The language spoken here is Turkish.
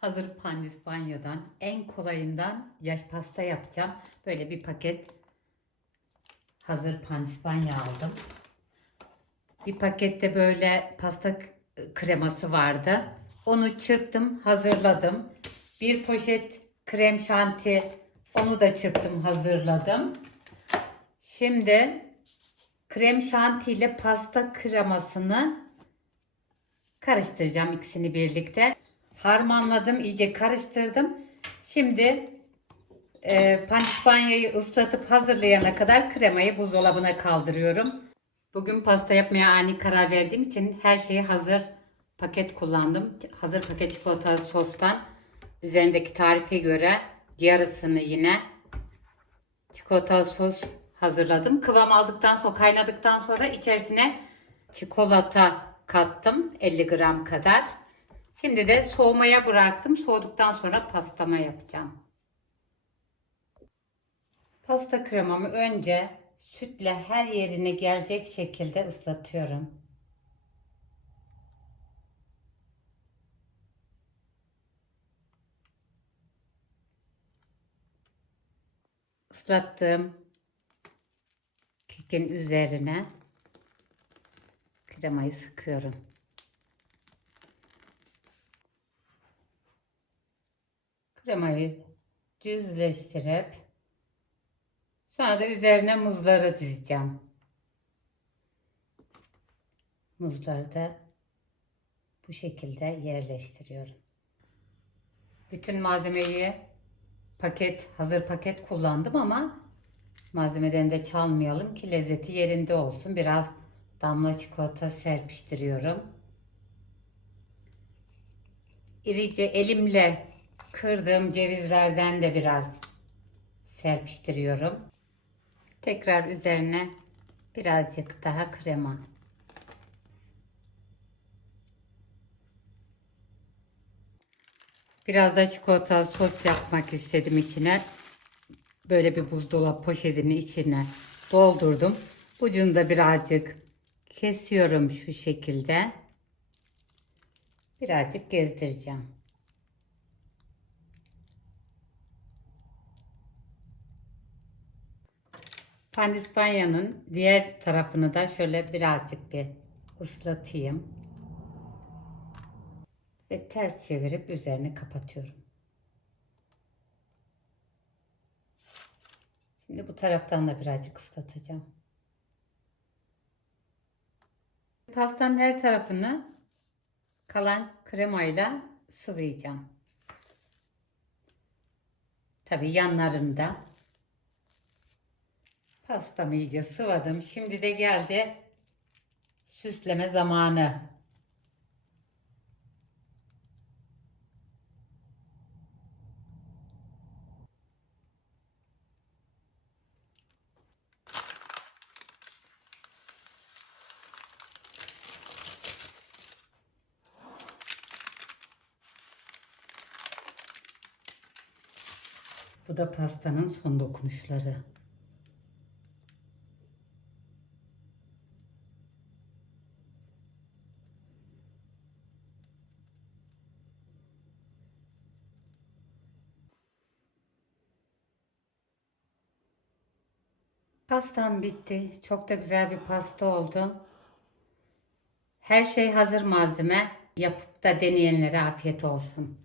Hazır pandispanyadan en kolayından yaş pasta yapacağım. Böyle bir paket hazır pandispanya aldım. Bir pakette böyle pasta kreması vardı. Onu çırptım, hazırladım. Bir poşet krem şanti, onu da çırptım, hazırladım. Şimdi krem şanti ile pasta kremasını karıştıracağım ikisini birlikte. Harmanladım, iyice karıştırdım. Şimdi e, pandispanyayı ıslatıp hazırlayana kadar kremayı buzdolabına kaldırıyorum. Bugün pasta yapmaya ani karar verdiğim için her şeyi hazır paket kullandım. Hazır paket çikolatalı sostan üzerindeki tarife göre yarısını yine çikolatalı sos hazırladım. Kıvam aldıktan sonra kaynadıktan sonra içerisine çikolata kattım 50 gram kadar. Şimdi de soğumaya bıraktım. Soğuduktan sonra pastama yapacağım. Pasta kremamı önce sütle her yerine gelecek şekilde ıslatıyorum. Islattığım kekin üzerine kremayı sıkıyorum. Kremayı düzleştirip sonra da üzerine muzları dizeceğim. Muzları da bu şekilde yerleştiriyorum. Bütün malzemeyi paket, hazır paket kullandım ama malzemeden de çalmayalım ki lezzeti yerinde olsun. Biraz damla çikolata serpiştiriyorum. İrice elimle kırdığım cevizlerden de biraz serpiştiriyorum. Tekrar üzerine birazcık daha krema. Biraz da çikolata sos yapmak istedim içine. Böyle bir buzdolap poşetinin içine doldurdum. Ucunu da birazcık kesiyorum şu şekilde. Birazcık gezdireceğim. Pandispanyanın diğer tarafını da şöyle birazcık bir ıslatayım. Ve ters çevirip üzerine kapatıyorum. Şimdi bu taraftan da birazcık ıslatacağım. Pastanın her tarafını kalan kremayla sıvayacağım. Tabii yanlarında pastamı iyice sıvadım. Şimdi de geldi süsleme zamanı. Bu da pastanın son dokunuşları. Pastam bitti. Çok da güzel bir pasta oldu. Her şey hazır malzeme. Yapıp da deneyenlere afiyet olsun.